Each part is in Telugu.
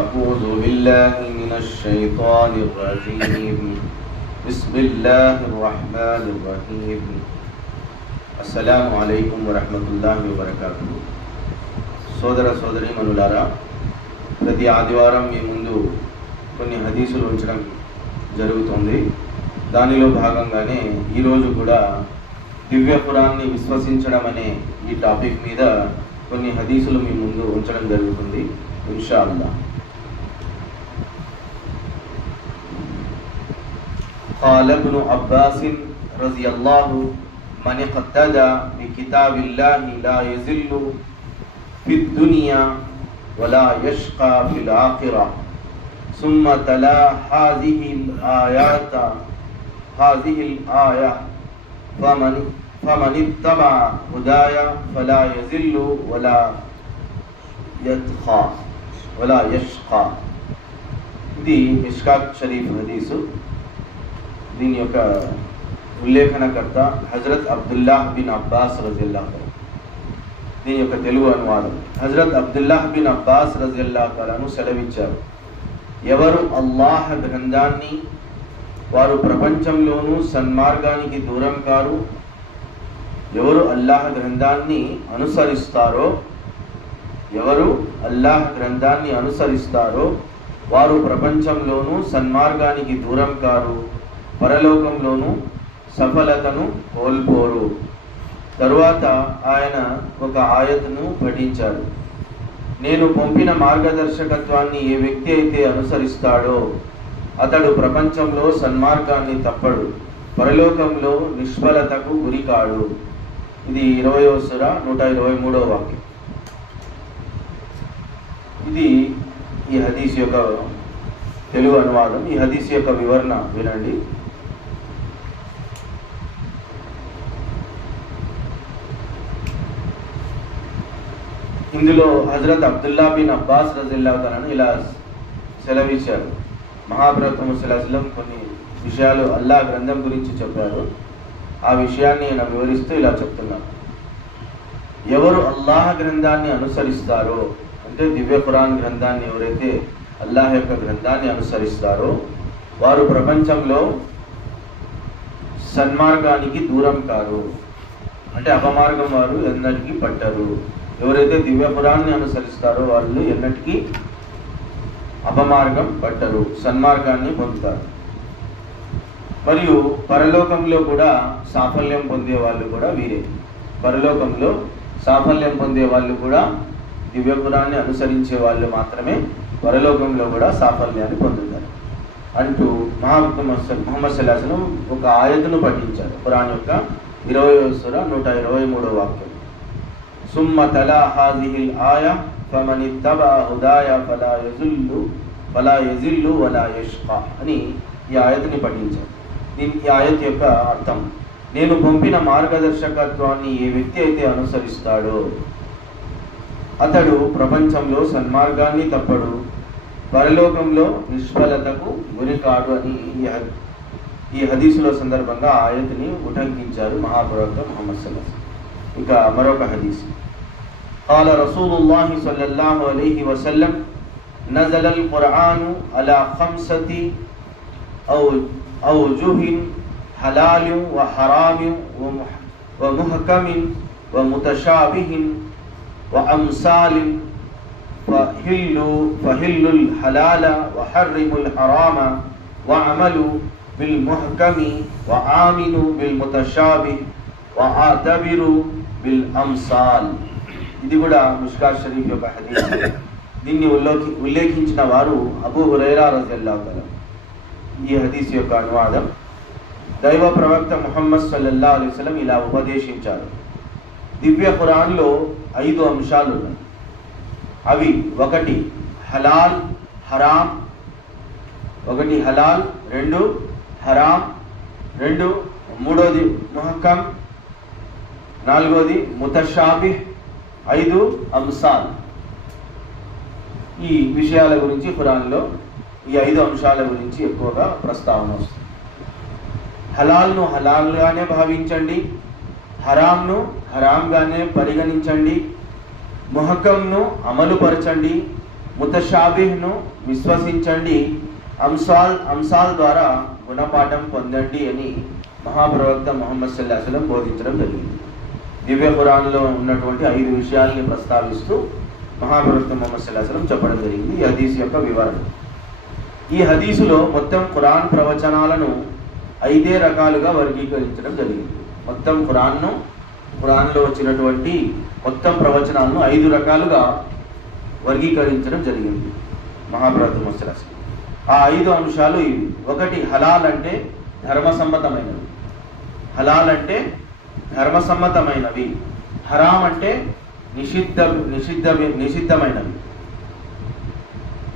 أعوذ بالله من الشيطان الرجيم بسم الله الرحمن الرحيم السلام عليكم ورحمة الله وبركاته సోదర సోదరి మనులారా ప్రతి ఆదివారం మీ ముందు కొన్ని హదీసులు ఉంచడం జరుగుతుంది దానిలో భాగంగానే ఈరోజు కూడా దివ్య పురాన్ని విశ్వసించడం అనే ఈ టాపిక్ మీద కొన్ని హదీసులు మీ ముందు ఉంచడం జరుగుతుంది ఇన్షా అల్లా قال ابن عباس رضي الله من اقتدى بكتاب الله لا يزل في الدنيا ولا يشقى في الآخرة. ثم تلا هذه الآيات هذه الآية فمن فمن اتبع هدايا فلا يزل ولا يتخى ولا يشقى. دي مشكات شريف حديثه. దీని యొక్క ఉల్లేఖనకర్త హజరత్ అబ్దుల్లాహ్ బిన్ అబ్బాస్ రజిల్లా దీని యొక్క తెలుగు అనువాదం. హజరత్ అబ్దుల్లాహ్ బిన్ అబ్బాస్ రజిల్లా తలను సెలవిచ్చారు. ఎవరు అల్లాహ్ గ్రంథాన్ని వారు ప్రపంచంలోనూ సన్మార్గానికి దూరం కారు ఎవరు అల్లాహ్ గ్రంథాన్ని అనుసరిస్తారో ఎవరు అల్లాహ్ గ్రంథాన్ని అనుసరిస్తారో వారు ప్రపంచంలోనూ సన్మార్గానికి దూరం కారు పరలోకంలోనూ సఫలతను కోల్పోరు. తరువాత ఆయన ఒక ఆయతను పఠించాడు. నేను పంపిన మార్గదర్శకత్వాన్ని ఏ వ్యక్తి అయితే అనుసరిస్తాడో అతడు ప్రపంచంలో సన్మార్గాన్ని తప్పడు. పరలోకంలో నిష్ఫలతకు గురికాడు. ఇది ఇరవయో సుర నూట ఇరవై మూడో వాక్యం. ఇది ఈ హదీస్ యొక్క తెలుగు అనువాదం. ఈ హదీస్ యొక్క వివరణ వినండి. ఇందులో హజరత్ అబ్దుల్లా బిన్ అబ్బాస్ రజిల్లా తనను ఇలా సెలవిచ్చారు. మహాప్రభు సలాజలం కొన్ని విషయాలు అల్లా గ్రంథం గురించి చెప్పారు. ఆ విషయాన్ని నేను వివరిస్తూ ఇలా చెప్తున్నాను ఎవరు అల్లాహ్ గ్రంథాన్ని అనుసరిస్తారో అంటే దివ్య ఖురాన్ గ్రంథాన్ని ఎవరైతే అల్లాహ్ యొక్క గ్రంథాన్ని అనుసరిస్తారో వారు ప్రపంచంలో సన్మార్గానికి దూరం కారు. అంటే అపమార్గం వారు ఎన్నటికీ పట్టరు. ఎవరైతే దివ్యపురాన్ని అనుసరిస్తారో వాళ్ళు ఎన్నటికీ అపమార్గం పట్టరు సన్మార్గాన్ని పొందుతారు. మరియు పరలోకంలో కూడా సాఫల్యం పొందే వాళ్ళు కూడా వీరే. పరలోకంలో సాఫల్యం పొందే వాళ్ళు కూడా దివ్యపురాన్ని అనుసరించే వాళ్ళు మాత్రమే పరలోకంలో కూడా సాఫల్యాన్ని పొందుతారు. అంటూ మహాభక్త మొహమ్మద్ సల్లాసను ఒక ఆయతను పఠించారు. పురాణ యొక్క ఇరవై సుర నూట ఇరవై మూడో వాక్యం. సుమ్మ తలా هذه الآية فمن اتبع هدايا فلا యజుల్లు ఫలా యజిల్లు వలా యష్కా అని ఈ ఆయతని పఠించారు. దీని ఈ ఆయత్ యొక్క అర్థం నేను పంపిన మార్గదర్శకత్వాన్ని ఏ వ్యక్తి అయితే అనుసరిస్తాడో అతడు ప్రపంచంలో సన్మార్గాన్ని తప్పడు పరలోకంలో నిష్ఫలతకు గురికాడు అని ఈ హ- ఈ హదీసుల సందర్భంగా ఆయతని ఉటంకించారు మహాప్రవక్త ముహమ్మద్ సల్లాస్ ఇంకా మరొక హదీస్. قال رسول الله صلى الله عليه وسلم نزل القرآن على خمسة أو أوجه حلال وحرام ومح- ومحكم ومتشابه وأمثال فهلوا فهلوا الحلال وحرموا الحرام واعملوا بالمحكم وآمنوا بالمتشابه وآتبروا بالأمثال. ఇది కూడా ముష్కార్ షరీఫ్ యొక్క హదీస్. దీన్ని ఉల్లోకి ఉల్లేఖించిన వారు అబూ హురైరా రజల్లాహు ఈ హదీస్ యొక్క అనువాదం దైవ ప్రవక్త ముహమ్మద్ సల్లల్లా అలైవలం ఇలా ఉపదేశించారు. దివ్య ఖురాన్లో ఐదు అంశాలు ఉన్నాయి. అవి ఒకటి హలాల్ హరాం ఒకటి హలాల్ రెండు హరాం రెండు మూడోది ముహక్కం నాలుగోది ముతషాబిహ్ ఐదు అంశాల్. ఈ విషయాల గురించి ఖురాన్లో ఈ ఐదు అంశాల గురించి ఎక్కువగా ప్రస్తావన వస్తుంది. హలాల్ను హలాల్గానే భావించండి హరాంను హరాంగానే పరిగణించండి మొహకంను అమలుపరచండి ముతషాబిహ్ను విశ్వసించండి అంశాల్ అంశాల్ ద్వారా గుణపాఠం పొందండి అని మహాప్రవక్త మొహమ్మద్ సల్లాహం బోధించడం జరిగింది. దివ్య ఖురాన్లో ఉన్నటువంటి ఐదు విషయాల్ని ప్రస్తావిస్తూ మహాభారత మొహమ్మద్ సల్లాహం చెప్పడం జరిగింది ఈ హదీస్ యొక్క వివరణ. ఈ హదీసులో మొత్తం ఖురాన్ ప్రవచనాలను ఐదే రకాలుగా వర్గీకరించడం జరిగింది. మొత్తం ఖురాన్ను ఖురాన్లో వచ్చినటువంటి మొత్తం ప్రవచనాలను ఐదు రకాలుగా వర్గీకరించడం జరిగింది మహాభారత ముహమ్మద్ ఆ ఐదు అంశాలు ఇవి. ఒకటి హలాల్ అంటే ధర్మసమ్మతమైనవి. హలాల్ అంటే ధర్మసమ్మతమైనవి. హరాం అంటే నిషిద్ధ నిషిద్ధ నిషిద్ధమైనవి.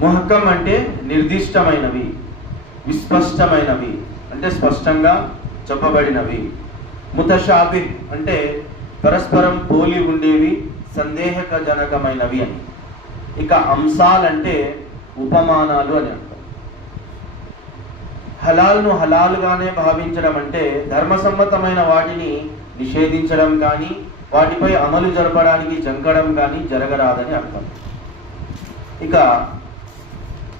ముహక్కం అంటే నిర్దిష్టమైనవి విస్పష్టమైనవి అంటే స్పష్టంగా చెప్పబడినవి. ముతషాబి అంటే పరస్పరం పోలి ఉండేవి సందేహకజనకమైనవి అని. ఇక అంశాలంటే ఉపమానాలు అని అంటారు హలాల్ను హలాలుగానే భావించడం అంటే ధర్మసమ్మతమైన వాటిని నిషేధించడం కానీ వాటిపై అమలు జరపడానికి జంకడం కానీ జరగరాదని అర్థం. ఇక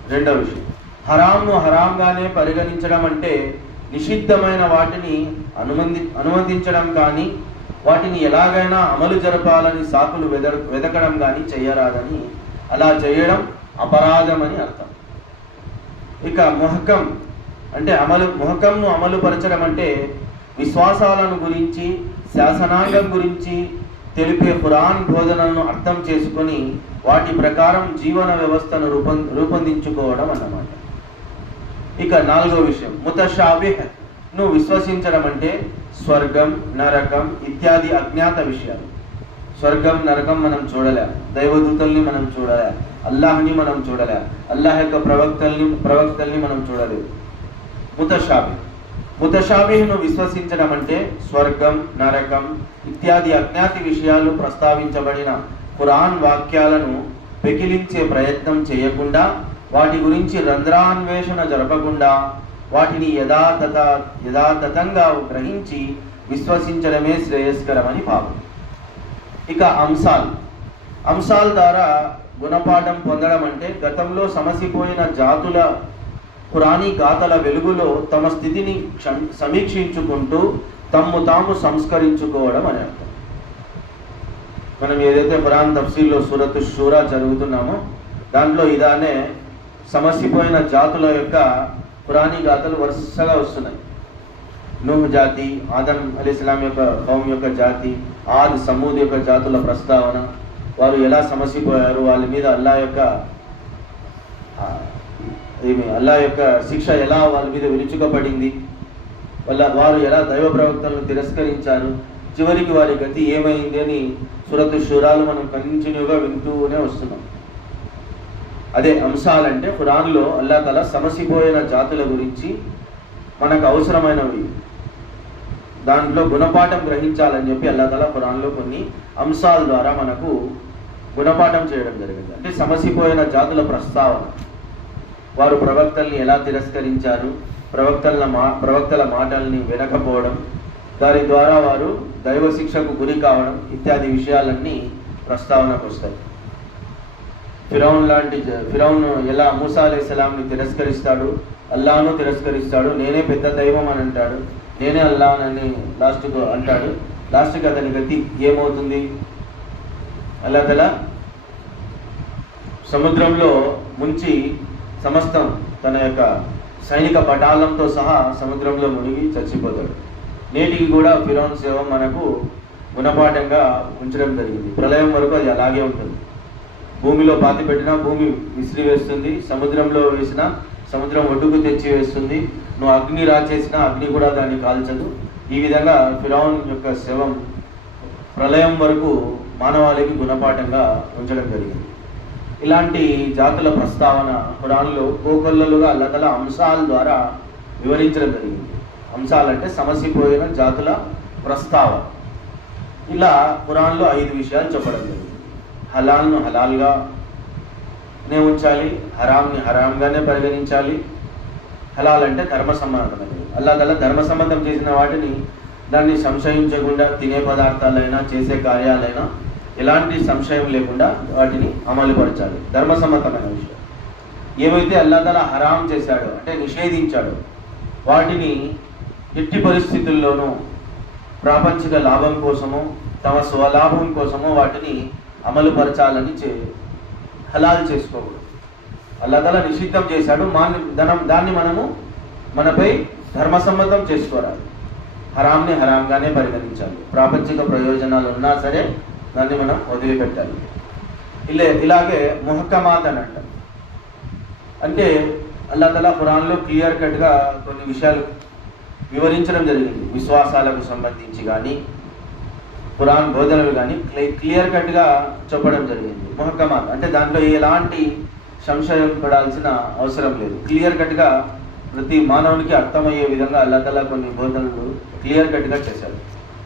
రెండవ విషయం. హరాంను హరాంగానే పరిగణించడం అంటే నిషిద్ధమైన వాటిని అనుమంది అనుమతించడం కానీ వాటిని ఎలాగైనా అమలు జరపాలని సాకులు వెద వెతకడం కానీ చేయరాదని అలా చేయడం అపరాధమని అర్థం. ఇక మొహకం అంటే అమలు మొహకంను అమలు పరచడం అంటే విశ్వాసాలను గురించి శాసనాంగం గురించి తెలిపే ఖురాన్ బోధనలను అర్థం చేసుకొని వాటి ప్రకారం జీవన వ్యవస్థను రూపొం రూపొందించుకోవడం అన్నమాట. ఇక నాలుగో విషయం ముతషాబిహ్. ను విశ్వసించడం అంటే స్వర్గం నరకం ఇత్యాది అజ్ఞాత విషయాలు. స్వర్గం నరకం మనం చూడలే. దైవదూతల్ని మనం చూడలే. అల్లాహ్ని మనం చూడలే. అల్లాహ్ యొక్క ప్రవక్తల్ని ప్రవక్తల్ని మనం చూడలేదు. ముతషాబిహ్. ముతషాబిహ్ను విశ్వసించడం అంటే స్వర్గం నరకం ఇత్యాది అజ్ఞాతి విషయాలు ప్రస్తావించబడిన ఖురాన్ వాక్యాలను పెకిలించే ప్రయత్నం చేయకుండా వాటి గురించి రంధ్రాన్వేషణ జరపకుండా వాటిని యథాతథ యథాతథంగా గ్రహించి విశ్వసించడమే శ్రేయస్కరమని భావం ఇక అంశాలు. అంశాల ద్వారా గుణపాఠం పొందడం అంటే గతంలో సమసిపోయిన జాతుల పురాణి గాథల వెలుగులో తమ స్థితిని సమీక్షించుకుంటూ తమ్ము తాము సంస్కరించుకోవడం అని అర్థం. మనం ఏదైతే ఖురాన్ తఫ్సీల్లో సూరత్ షూరా చదువుతున్నామో దాంట్లో ఇదానే సమసిపోయిన జాతుల యొక్క పురాణి గాథలు వరుసగా వస్తున్నాయి. నూహ్ జాతి ఆదం అలీ ఇస్లాం యొక్క భౌం యొక్క జాతి ఆద్ సమూద్ యొక్క జాతుల ప్రస్తావన వారు ఎలా సమసిపోయారు వాళ్ళ మీద అల్లా యొక్క ఏమి అల్లా యొక్క శిక్ష ఎలా వాళ్ళ మీద విరుచుకపడింది? వాళ్ళ వారు ఎలా దైవ ప్రవక్తలను తిరస్కరించారు? చివరికి వారి గతి ఏమైంది అని సురత్ షూరాలు మనం కంటిన్యూగా వింటూనే వస్తున్నాం. అదే అంశాలంటే ఖురాన్లో అల్లా తల సమసిపోయిన జాతుల గురించి మనకు అవసరమైనవి. దాంట్లో గుణపాఠం గ్రహించాలని చెప్పి అల్లా తల ఖురాన్లో కొన్ని అంశాల ద్వారా మనకు గుణపాఠం చేయడం జరిగింది. అంటే సమసిపోయిన జాతుల ప్రస్తావన. వారు ప్రవక్తల్ని ఎలా తిరస్కరించారు? ప్రవక్తల మా ప్రవక్తల మాటల్ని వినకపోవడం దాని ద్వారా వారు దైవ శిక్షకు గురి కావడం ఇత్యాది విషయాలన్నీ ప్రస్తావనకు వస్తాయి. ఫిరౌన్ లాంటి జ- ఫిరౌన్ ఎలా మూసా సలాంని తిరస్కరిస్తాడు? అల్లాను తిరస్కరిస్తాడు. నేనే పెద్ద దైవం అని అంటాడు. నేనే అల్లానని లాస్ట్కు అంటాడు. లాస్ట్కి అతని గతి ఏమవుతుంది? అల్లా తల సముద్రంలో ముంచి సమస్తం తన యొక్క సైనిక పటాలంతో సహా సముద్రంలో మునిగి చచ్చిపోతాడు. నేటికి కూడా ఫిరోన్ సేవ మనకు గుణపాఠంగా ఉంచడం జరిగింది. ప్రళయం వరకు అది అలాగే ఉంటుంది. భూమిలో పాతి పెట్టినా భూమి విసిరి వేస్తుంది సముద్రంలో వేసినా సముద్రం ఒడ్డుకు తెచ్చి వేస్తుంది. నువ్వు అగ్ని రాచేసినా అగ్ని కూడా దాన్ని కాల్చదు. ఈ విధంగా ఫిరౌన్ యొక్క శవం ప్రళయం వరకు మానవాళికి గుణపాఠంగా ఉంచడం జరిగింది. ఇలాంటి జాతుల ప్రస్తావన ఖురాన్లో కోకొల్లలుగా అల్లతల అంశాల ద్వారా వివరించడం జరిగింది. అంశాలంటే సమసిపోయిన జాతుల ప్రస్తావన. ఇలా ఖురాన్లో ఐదు విషయాలు చెప్పడం జరిగింది. హలాల్ను హలాల్గా నే ఉంచాలి హరాంని హరాంగానే పరిగణించాలి. హలాల్ అంటే ధర్మ సంబంధమైనది అల్లా తల ధర్మ సంబంధం చేసిన వాటిని దాన్ని సంశయించకుండా తినే పదార్థాలైనా చేసే కార్యాలైనా ఎలాంటి సంశయం లేకుండా వాటిని అమలుపరచాలి. ధర్మసమ్మతమైన విషయం. ఏవైతే అల్లాదల హరాం చేశాడో అంటే నిషేధించాడో వాటిని ఎట్టి పరిస్థితుల్లోనూ ప్రాపంచిక లాభం కోసము తమ స్వలాభం కోసము వాటిని అమలుపరచాలని చే హలాల్ చేసుకోకూడదు. అల్లాదల నిషిద్ధం చేశాడు మాన్ని ధనం దాన్ని మనము మనపై ధర్మసమ్మతం చేసుకోరాలి హరాంని హరాంగానే పరిగణించాలి. ప్రాపంచిక ప్రయోజనాలు ఉన్నా సరే దాన్ని మనం వదిలిపెట్టాలి. ఇలా ఇలాగే ముహక్కమాత్ అని అంటారు. అంటే అల్లా తలా ఖురాన్లో క్లియర్ కట్గా కొన్ని విషయాలు వివరించడం జరిగింది. విశ్వాసాలకు సంబంధించి కానీ ఖురాన్ బోధనలు కానీ క్లియర్ కట్గా చెప్పడం జరిగింది. ముహక్కమాత్ అంటే దాంట్లో ఎలాంటి సంశయం పడాల్సిన అవసరం లేదు. క్లియర్ కట్గా ప్రతి మానవునికి అర్థమయ్యే విధంగా అల్లా తలా కొన్ని బోధనలు క్లియర్ కట్గా చేశారు.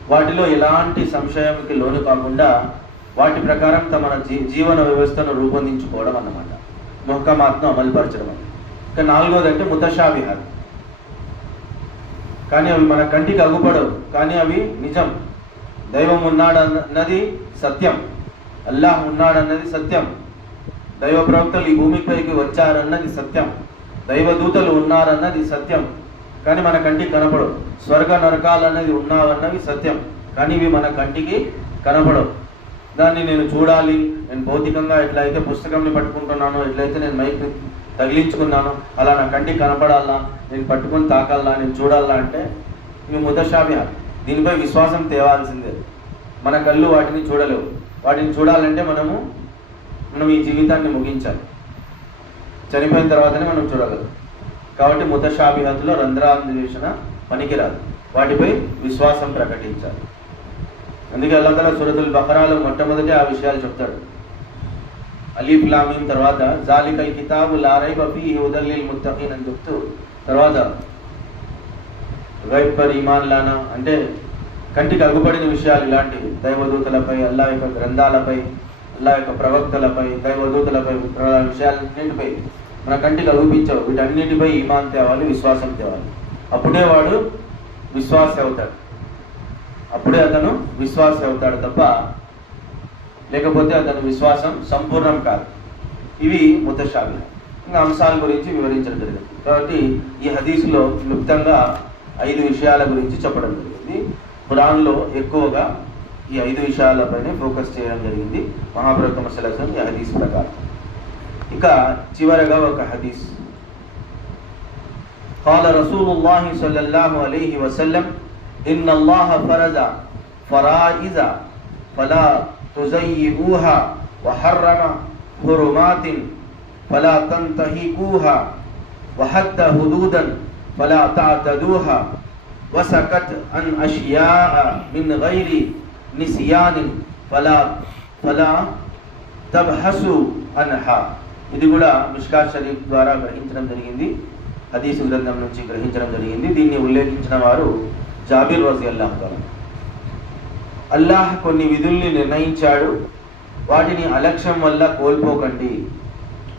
వాటిలో ఎలాంటి సంశయంకి లోను కాకుండా వాటి ప్రకారం తమ జీ- జీవన వ్యవస్థను రూపొందించుకోవడం అన్నమాట. మొహకమాత్ను అమలుపరచడం అని. ఇక నాలుగోది అంటే ముతషాబిహార్ కానీ అవి మన కంటికి అగుపడవు. కానీ అవి నిజం. దైవం ఉన్నాడన్నది సత్యం. అల్లాహ్ ఉన్నాడన్నది సత్యం. దైవ ప్రవక్తలు ఈ భూమిపైకి వచ్చారన్నది సత్యం. దైవదూతలు ఉన్నారన్నది సత్యం. కానీ మన కంటికి కనపడవు. స్వర్గ నరకాలు అనేది ఉన్నావన్నవి సత్యం. కానీ ఇవి మన కంటికి కనపడవు. దాన్ని నేను చూడాలి నేను భౌతికంగా ఎట్లయితే పుస్తకంని పట్టుకుంటున్నానో ఎట్లయితే నేను మైక్ తగిలించుకున్నాను అలా నా కంటికి కనపడాలా నేను పట్టుకొని తాకాలా నేను చూడాలా అంటే ఇవి ముదశామ్య దీనిపై విశ్వాసం తేవాల్సిందే. మన కళ్ళు వాటిని చూడలేవు. వాటిని చూడాలంటే మనము మనం ఈ జీవితాన్ని ముగించాలి. చనిపోయిన తర్వాతనే మనం చూడగలం. కాబట్టి ముతషాభిహతులో రంధ్రాన్వేషణ పనికిరాదు. వాటిపై విశ్వాసం ప్రకటించాలి. అందుకే అల్లతల సూరతుల్ బహరాలో మొట్టమొదటి ఆ విషయాలు చెప్తాడు. అలీఫ్ లామీన్ తర్వాత జాలికల్ కితాబు లారై బఫీ ఉదల్లీల్ ముత్తఖీన్ అని చెప్తూ తర్వాత గైబ్ పర్ ఇమాన్ లానా అంటే కంటికి అగుపడిన విషయాలు ఇలాంటివి. దైవదూతలపై అల్లా యొక్క గ్రంథాలపై అల్లా యొక్క ప్రవక్తలపై దైవదూతలపై విషయాలన్నింటిపై మన కంటికి అగుపించవు వీటన్నిటిపై ఈమాన్ తేవాలి విశ్వాసం తేవాలి. అప్పుడే వాడు విశ్వాస అవుతాడు. అప్పుడే అతను విశ్వాస అవుతాడు తప్ప లేకపోతే అతని విశ్వాసం సంపూర్ణం కాదు. ఇవి ముతషాబి ఇంకా అంశాల గురించి వివరించడం జరిగింది. కాబట్టి ఈ హదీసులో క్లుప్తంగా ఐదు విషయాల గురించి చెప్పడం జరిగింది. ఖురాన్లో ఎక్కువగా ఈ ఐదు విషయాలపైనే ఫోకస్ చేయడం జరిగింది. మహాప్రభు సెలక్షన్ ఈ హదీస్ ప్రకారం. ఇక చివరగా ఒక హదీస్ قال رسول الله صلى الله عليه وسلم إن الله فرض فرائض فلا تزيئوها وحرم حرمات فلا تنتهكوها وحد حدودا فلا تعتدوها وسكت عن أشياء من غير نسيان فلا فلا تبحثوا عنها ఇది కూడా మిష్కా షరీఫ్ ద్వారా గ్రహించడం జరిగింది. హదీసు గ్రంథం నుంచి గ్రహించడం జరిగింది. దీన్ని ఉల్లేఖించిన వారు జాబిర్ రోజు అల్లాహ్ అల్లాహ్ కొన్ని విధుల్ని నిర్ణయించాడు. వాటిని అలక్ష్యం వల్ల కోల్పోకండి.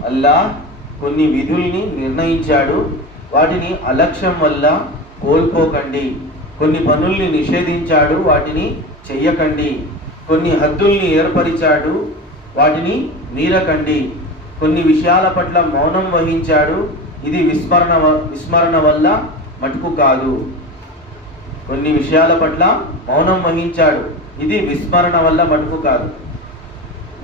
అల్లాహ్ కొన్ని విధుల్ని నిర్ణయించాడు. వాటిని అలక్ష్యం వల్ల కోల్పోకండి. కొన్ని పనుల్ని నిషేధించాడు. వాటిని చెయ్యకండి. కొన్ని హద్దుల్ని ఏర్పరిచాడు. వాటిని మీరకండి. కొన్ని విషయాల పట్ల మౌనం వహించాడు. ఇది విస్మరణ వ- విస్మరణ వల్ల మటుకు కాదు. కొన్ని విషయాల పట్ల మౌనం వహించాడు. ఇది విస్మరణ వల్ల మటుకు కాదు.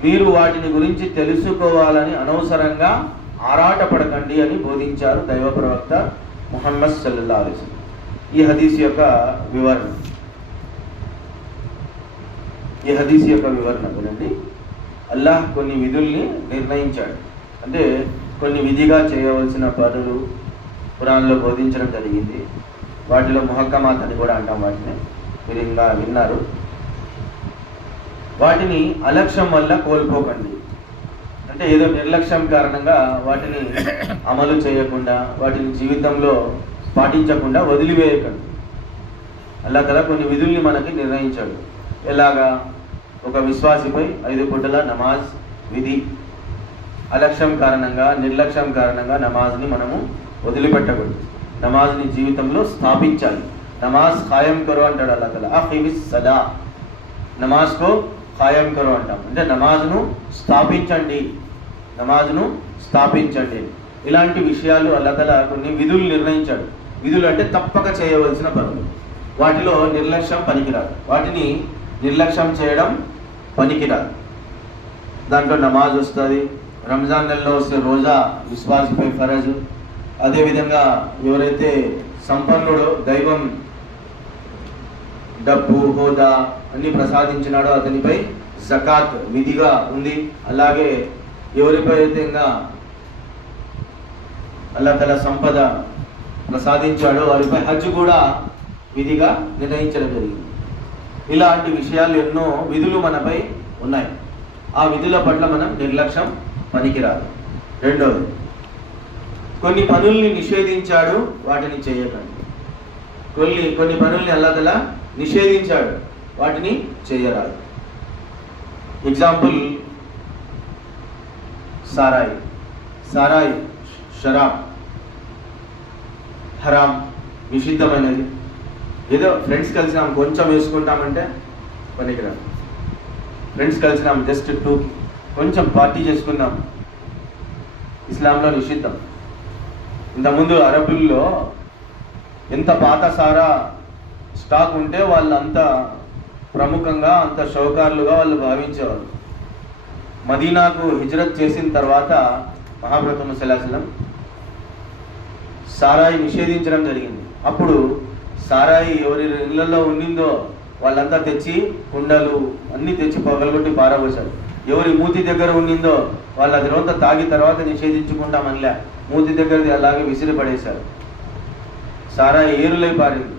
మీరు వాటిని గురించి తెలుసుకోవాలని అనవసరంగా ఆరాటపడకండి అని బోధించారు దైవ ప్రవక్త ముహమ్మద్ సల్లల్లా అలీస్ ఈ హదీస్ యొక్క వివరణ. ఈ హదీస్ యొక్క వివరణ వినండి. అల్లాహ్ కొన్ని విధుల్ని నిర్ణయించాడు. అంటే కొన్ని విధిగా చేయవలసిన పనులు పురాణంలో బోధించడం జరిగింది. వాటిలో మొహక్కమాత్ అని కూడా అంటాం వాటిని. మీరు ఇంకా విన్నారు. వాటిని అలక్ష్యం వల్ల కోల్పోకండి. అంటే ఏదో నిర్లక్ష్యం కారణంగా వాటిని అమలు చేయకుండా వాటిని జీవితంలో పాటించకుండా వదిలివేయకండి. అలా తల కొన్ని విధుల్ని మనకి నిర్ణయించాడు. ఎలాగా? ఒక విశ్వాసిపై ఐదు పూటల నమాజ్ విధి అలక్ష్యం కారణంగా నిర్లక్ష్యం కారణంగా నమాజ్ని మనము వదిలిపెట్టకూడదు. నమాజ్ని జీవితంలో స్థాపించాలి. నమాజ్ ఖాయం కరు అంటాడు అల్లా తల అఫిమిస్ సదా నమాజ్కో ఖాయం కరు అంటాం. అంటే నమాజ్ను స్థాపించండి. నమాజ్ను స్థాపించండి. ఇలాంటి విషయాలు అల్లతల కొన్ని విధులు నిర్ణయించాడు. విధులు అంటే తప్పక చేయవలసిన పనులు. వాటిలో నిర్లక్ష్యం పనికిరాదు. వాటిని నిర్లక్ష్యం చేయడం పనికిరాదు. దాంట్లో నమాజ్ వస్తుంది రంజాన్ నెలలో వస్తే రోజా విశ్వాసపై ఫరజ్. అదేవిధంగా ఎవరైతే సంపన్నుడో దైవం డబ్బు హోదా అన్ని ప్రసాదించినాడో అతనిపై జకాత్ విధిగా ఉంది. అలాగే ఎవరిపై అయితే ఇంకా అల్లా సంపద ప్రసాదించాడో వారిపై హజ్ కూడా విధిగా నిర్ణయించడం జరిగింది. ఇలాంటి విషయాలు ఎన్నో విధులు మనపై ఉన్నాయి. ఆ విధుల పట్ల మనం నిర్లక్ష్యం పనికిరాదు. రెండోది కొన్ని పనుల్ని నిషేధించాడు వాటిని చేయకండి. కొన్ని కొన్ని పనుల్ని అల్లదల నిషేధించాడు వాటిని చేయరాదు. ఎగ్జాంపుల్ సారాయి. సారాయి షరాబ్ హరాం నిషిద్ధమైనది ఏదో ఫ్రెండ్స్ కలిసినాం కొంచెం వేసుకుంటామంటే పనికిరా ఫ్రెండ్స్ కలిసినాం జస్ట్ టూ కొంచెం పార్టీ చేసుకుందాం ఇస్లాంలో నిషిద్ధం. ఇంతకుముందు అరబుల్లో ఎంత పాత సారా స్టాక్ ఉంటే వాళ్ళు అంత ప్రముఖంగా అంత షౌకారులుగా వాళ్ళు భావించేవారు మదీనాకు హిజ్రత్ చేసిన తర్వాత మహాప్రభు సలాసలం సారాయి నిషేధించడం జరిగింది. అప్పుడు సారాయి ఎవరి ఇళ్ళలో ఉండిందో వాళ్ళంతా తెచ్చి కుండలు అన్నీ తెచ్చి పగలగొట్టి పారబోసారు ఎవరి మూతి దగ్గర ఉండిందో వాళ్ళు అది తాగి తర్వాత నిషేధించుకుంటామనిలే మూతి దగ్గరది అలాగే విసిరి పడేశారు. సారాయి ఏరులై పారింది.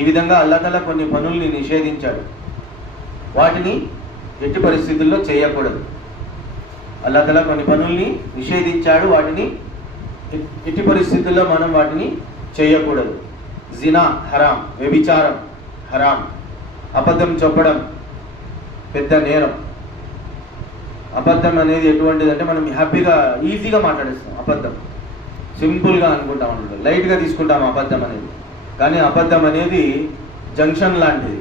ఈ విధంగా అల్లతల కొన్ని పనుల్ని నిషేధించాడు. వాటిని ఎట్టి పరిస్థితుల్లో చేయకూడదు. అల్లతల కొన్ని పనుల్ని నిషేధించాడు వాటిని ఎట్టి పరిస్థితుల్లో మనం వాటిని చేయకూడదు. జినా హరాం వ్యభిచారం హరాం అబద్ధం చెప్పడం పెద్ద నేరం. అబద్ధం అనేది ఎటువంటిది అంటే మనం హ్యాపీగా ఈజీగా మాట్లాడేస్తాం అబద్ధం. సింపుల్గా అనుకుంటాం అనమాట లైట్గా తీసుకుంటాం అబద్ధం అనేది. కానీ అబద్ధం అనేది జంక్షన్ లాంటిది.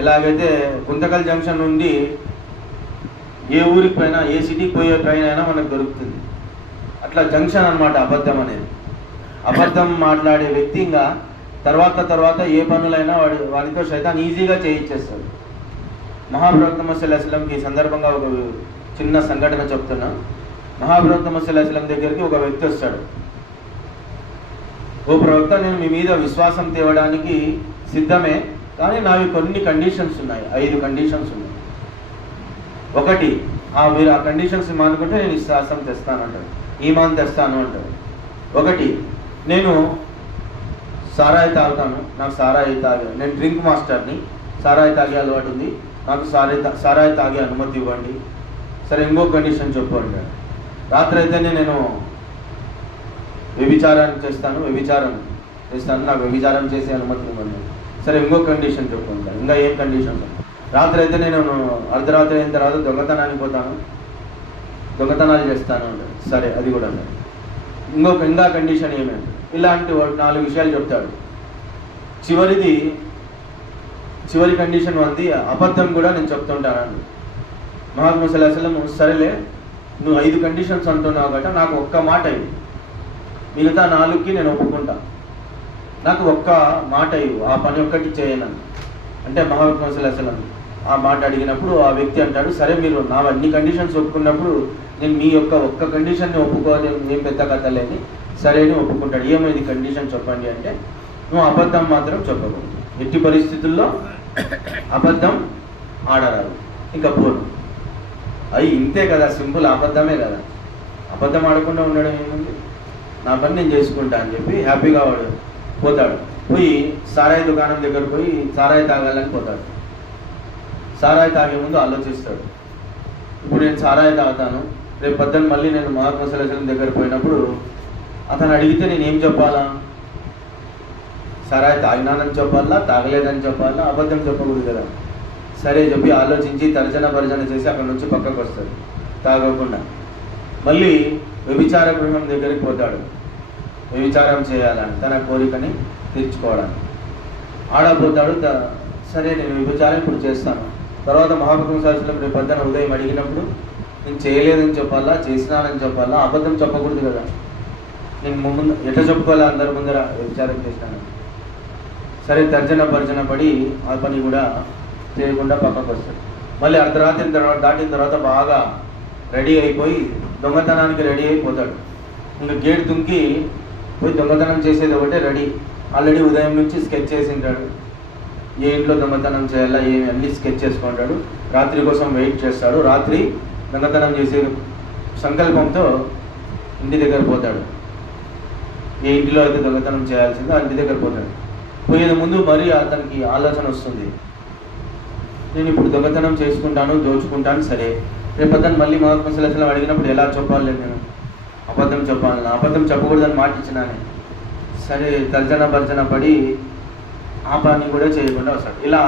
ఎలాగైతే గుంతకల్ జంక్షన్ నుండి ఏ ఊరికి పోయినా ఏ సిటీకి పోయే ట్రైన్ అయినా మనకు దొరుకుతుంది. అట్లా జంక్షన్ అన్నమాట అబద్ధం అనేది. అబద్ధం మాట్లాడే వ్యక్తి ఇంకా తర్వాత తర్వాత ఏ పనులైనా వాడి వాడితో సైతాన్ ఈజీగా చేయించేస్తాడు మహాప్రవక్త మసల్లాస్లంకి ఈ సందర్భంగా ఒక చిన్న సంఘటన చెప్తున్నా. మహాప్రవక్త మసల్లాస్లం దగ్గరికి ఒక వ్యక్తి వస్తాడు. ఓ ప్రవక్త నేను మీ మీద విశ్వాసం తేవడానికి సిద్ధమే కానీ నావి కొన్ని కండిషన్స్ ఉన్నాయి. ఐదు కండిషన్స్ ఉన్నాయి. ఒకటి ఆ మీరు ఆ కండిషన్స్ మానుకుంటే నేను విశ్వాసం తెస్తాను అంటాడు. ఈమాన్ తెస్తాను అంటాడు. ఒకటి నేను సారాయి తాగుతాను. నాకు సారాయి తాగా నేను డ్రింక్ మాస్టర్ని. సారాయి తాగే అలవాటు ఉంది. నాకు సారాయి తా- సారాయి తాగే అనుమతి ఇవ్వండి. సరే ఇంకో కండిషన్ చెప్పు అంటాడు రాత్రి అయితేనే నేను వ్యభిచారాన్ని చేస్తాను వ్యభిచారం చేస్తాను నాకు వ్యభిచారం చేసే అనుమతి ఇవ్వండి. సరే ఇంకో కండిషన్ చెప్పు ఇంకా ఏం కండిషన్స్ రాత్రి అయితే నేను అర్ధరాత్రి అయిన తర్వాత దొంగతనానికి పోతాను. దొంగతనాలు చేస్తాను సరే అది కూడా ఇంకో ఇంకొక ఇంకా కండిషన్ ఏమేంటి ఇలాంటి నాలుగు విషయాలు చెప్తాడు. చివరిది చివరి కండిషన్ ఉంది అబద్ధం కూడా నేను చెప్తుంటానండి. మహాత్మా సలాహం సరేలే నువ్వు ఐదు కండిషన్స్ అంటున్నావు కాబట్టి నాకు ఒక్క మాట ఇవ్వు. మిగతా నాలుగుకి నేను ఒప్పుకుంటా. నాకు ఒక్క మాట ఇవ్వు ఆ పని ఒక్కటి చేయను అంటే మహాత్మా సలాహం ఆ మాట అడిగినప్పుడు ఆ వ్యక్తి అంటాడు సరే మీరు నా అన్ని కండిషన్స్ ఒప్పుకున్నప్పుడు నేను మీ యొక్క ఒక్క కండిషన్ని ఒప్పుకోవాలి ఏం పెద్ద కథ లేని సరే అని ఒప్పుకుంటాడు ఏమైంది కండిషన్ చెప్పండి అంటే నువ్వు అబద్ధం మాత్రం చెప్పకూడదు. ఎట్టి పరిస్థితుల్లో అబద్ధం ఆడరాదు. ఇంకా పోను. అవి ఇంతే కదా సింపుల్ అబద్ధమే కదా. అబద్ధం ఆడకుండా ఉండడం ఏముంది? నా పని నేను చేసుకుంటా అని చెప్పి హ్యాపీగా వాడు పోతాడు. పోయి సారాయి దుకాణం దగ్గర పోయి సారాయి తాగాలని పోతాడు. సారాయి తాగే ముందు ఆలోచిస్తాడు. ఇప్పుడు నేను సారాయి తాగుతాను. రేపు పొద్దున్న మళ్ళీ నేను మహాత్మ సలహం దగ్గర పోయినప్పుడు అతను అడిగితే నేనేం చెప్పాలా? సరే తాగినానని చెప్పాలా? తాగలేదని చెప్పాలా? అబద్ధం చెప్పకూడదు కదా. సరే చెప్పి ఆలోచించి తర్జన భర్జన చేసి అక్కడ నుంచి పక్కకు వస్తాడు. తాగకుండా. మళ్ళీ వ్యభిచార గృహం దగ్గరికి పోతాడు. వ్యభిచారం చేయాలని తన కోరికని తీర్చుకోవడానికి. ఆడపోతాడు త- సరే నేను వ్యభిచారం ఇప్పుడు చేస్తాను. తర్వాత మహాప్రభు శాస్త్రం రేపు పొద్దున ఉదయం అడిగినప్పుడు నేను చేయలేదని చెప్పాలా? చేసినానని చెప్పాలా? అబద్ధం చెప్పకూడదు కదా. నేను ముందు ఎట్లా చెప్పుకోవాలి అందరి ముందర విచారం చేశాను. సరే తర్జన భర్జన పడి ఆ పని కూడా చేయకుండా పక్కకు వస్తాడు. మళ్ళీ అర్ధరాత్రి తర్వాత దాటిన తర్వాత బాగా రెడీ అయిపోయి దొంగతనానికి రెడీ అయిపోతాడు. ఇంకా గేట్ దుంకి పోయి దొంగతనం చేసేది ఒకటే రెడీ. ఆల్రెడీ ఉదయం నుంచి స్కెచ్ చేసి ఉంటాడు ఏ ఇంట్లో దొంగతనం చేయాలా ఏమి అన్నీ స్కెచ్ చేసుకుంటాడు. రాత్రి కోసం వెయిట్ చేస్తాడు. రాత్రి దొంగతనం చేసే సంకల్పంతో ఇంటి దగ్గర పోతాడు. ఏ ఇంటిలో అయితే దొంగతనం చేయాల్సిందో ఆ ఇంటి దగ్గర పోతాడు. పోయేది ముందు మరీ అతనికి ఆలోచన వస్తుంది. నేను ఇప్పుడు దొంగతనం చేసుకుంటాను దోచుకుంటాను సరే. రేపు అతను మళ్ళీ మహాత్మ సలసలం అడిగినప్పుడు ఎలా చెప్పాలి నేను? అబద్ధం చెప్పాలి అబద్ధం చెప్పకూడదని మాట ఇచ్చినాను సరే తర్జన భర్జన పడి ఆ పని కూడా చేయకుండా వస్తాడు. ఇలా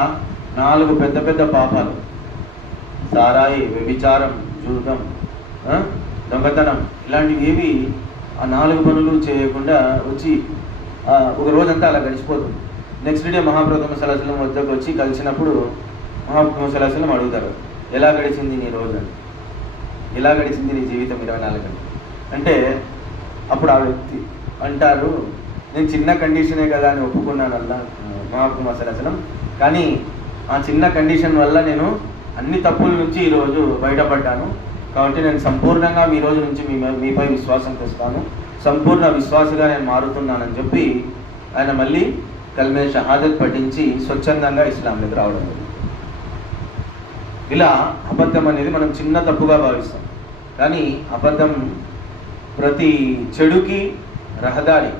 నాలుగు పెద్ద పెద్ద పాపాలు. సారాయి వ్యభిచారం జూదం దొంగతనం ఇలాంటివి ఏవి ఆ నాలుగు పనులు చేయకుండా వచ్చి ఒక రోజంతా అలా గడిచిపోతుంది నెక్స్ట్ డే మహాప్రథమ సలసలం వద్దకు వచ్చి కలిసినప్పుడు మహాప్రభు సలసలం అడుగుతారు ఎలా గడిచింది నీ రోజు? అని. ఎలా గడిచింది నీ జీవితం ఇరవై నాలుగు గంటలు? అంటే అప్పుడు ఆ వ్యక్తి అంటారు నేను చిన్న కండిషనే కదా అని ఒప్పుకున్నాను అల్లా మహాప్రభు సలసలం కానీ ఆ చిన్న కండిషన్ వల్ల నేను అన్ని తప్పుల నుంచి ఈరోజు బయటపడ్డాను. కాబట్టి నేను సంపూర్ణంగా మీ రోజు నుంచి మీ మీపై విశ్వాసం తెస్తాను. సంపూర్ణ విశ్వాసగా నేను మారుతున్నానని చెప్పి ఆయన మళ్ళీ కల్మే షహాదత్ పఠించి స్వచ్ఛందంగా ఇస్లాంలోకి రావడం ఇలా అబద్ధం అనేది మనం చిన్న తప్పుగా భావిస్తాం. కానీ అబద్ధం ప్రతి చెడుకి రహదారి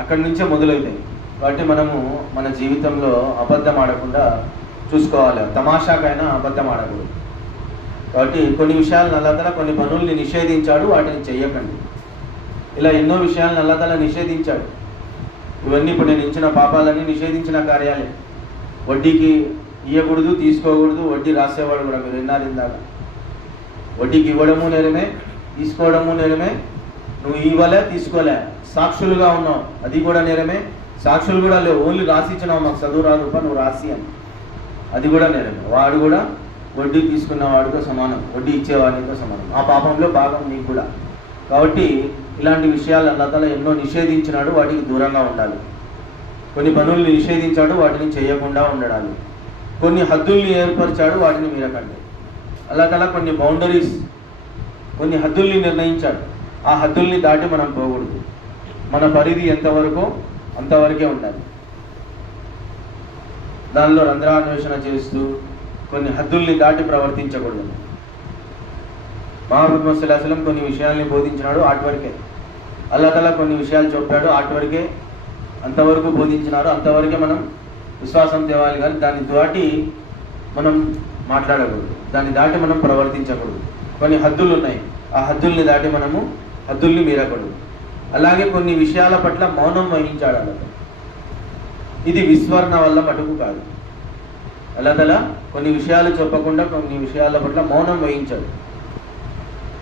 అక్కడి నుంచే మొదలవుతాయి. కాబట్టి మనము మన జీవితంలో అబద్ధం ఆడకుండా చూసుకోవాలి. తమాషాకైనా అబద్ధం ఆడకూడదు. కాబట్టి కొన్ని విషయాలను అల్లతల కొన్ని పనుల్ని నిషేధించాడు వాటిని చెయ్యకండి. ఇలా ఎన్నో విషయాలను అల్లతల నిషేధించాడు. ఇవన్నీ ఇప్పుడు నేను ఇచ్చిన పాపాలన్నీ నిషేధించిన కార్యాలే వడ్డీకి ఇవ్వకూడదు తీసుకోకూడదు వడ్డీ రాసేవాడు కూడా మీరు విన్నారు ఇందాక. వడ్డీకి ఇవ్వడము నేరమే తీసుకోవడము నేరమే నువ్వు ఇవ్వలే తీసుకోలే. సాక్షులుగా ఉన్నావు అది కూడా నేరమే. సాక్షులు కూడా లేవు ఓన్లీ రాసి ఇచ్చినావు మాకు చదువు రాదు నువ్వు రాసి అని. అది కూడా నేరమే. వాడు కూడా వడ్డీ తీసుకున్న వాడితో సమానం వడ్డీ ఇచ్చేవాడితో సమానం. ఆ పాపంలో భాగం నీకు కూడా. కాబట్టి ఇలాంటి విషయాలు అల్లతల ఎన్నో నిషేధించినాడు వాటికి దూరంగా ఉండాలి. కొన్ని పనుల్ని నిషేధించాడు వాటిని చేయకుండా ఉండడాలి. కొన్ని హద్దుల్ని ఏర్పరిచాడు వాటిని మీరకండి. అల్లతల కొన్ని బౌండరీస్ కొన్ని హద్దుల్ని నిర్ణయించాడు. ఆ హద్దుల్ని దాటి మనం పోకూడదు. మన పరిధి ఎంతవరకు అంతవరకే ఉండాలి. దానిలో రంధ్రాన్వేషణ చేస్తూ కొన్ని హద్దుల్ని దాటి ప్రవర్తించకూడదు. మహాబుద్ధ సులాసలం కొన్ని విషయాల్ని బోధించినాడు ఆటి వరకే అల్లాహ్ కొన్ని విషయాలు చెప్పాడు ఆటి వరకే అంతవరకు బోధించినారు. అంతవరకే మనం విశ్వాసం తేవాలి కానీ దాన్ని దాటి మనం మాట్లాడకూడదు. దాన్ని దాటి మనం ప్రవర్తించకూడదు. కొన్ని హద్దులు ఉన్నాయి. ఆ హద్దుల్ని దాటి మనము హద్దుల్ని మీరకూడదు. అలాగే కొన్ని విషయాల పట్ల మౌనం వహించాడు అల్లత ఇది విస్మరణ వల్ల మటుకు కాదు. అల్లతల కొన్ని విషయాలు చెప్పకుండా కొన్ని విషయాల పట్ల మౌనం వహించాడు.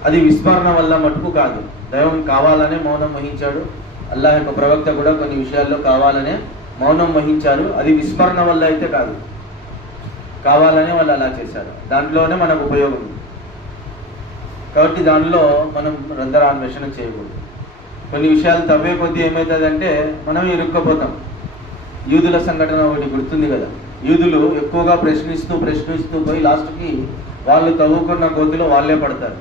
అది విస్మరణ వల్ల మటుకు కాదు. దైవం కావాలనే మౌనం వహించాడు. అల్లాహ్ యొక్క ప్రవక్త కూడా కొన్ని విషయాల్లో కావాలనే మౌనం వహించారు. అది విస్మరణ వల్ల అయితే కాదు. కావాలనే వాళ్ళు అలా చేశారు. దాంట్లోనే మనకు ఉపయోగం కాబట్టి దానిలో మనం రంధ్రాన్వేషణ చేయకూడదు. కొన్ని విషయాలు తవ్వే కొద్దీ ఏమవుతుందంటే మనం ఇరుక్కపోతాం. యూదుల సంఘటన ఒకటి గుర్తుంది కదా. యూదులు ఎక్కువగా ప్రశ్నిస్తూ ప్రశ్నిస్తూ పోయి లాస్ట్కి వాళ్ళు తవ్వుకున్న గోతిలో వాళ్ళే పడతారు.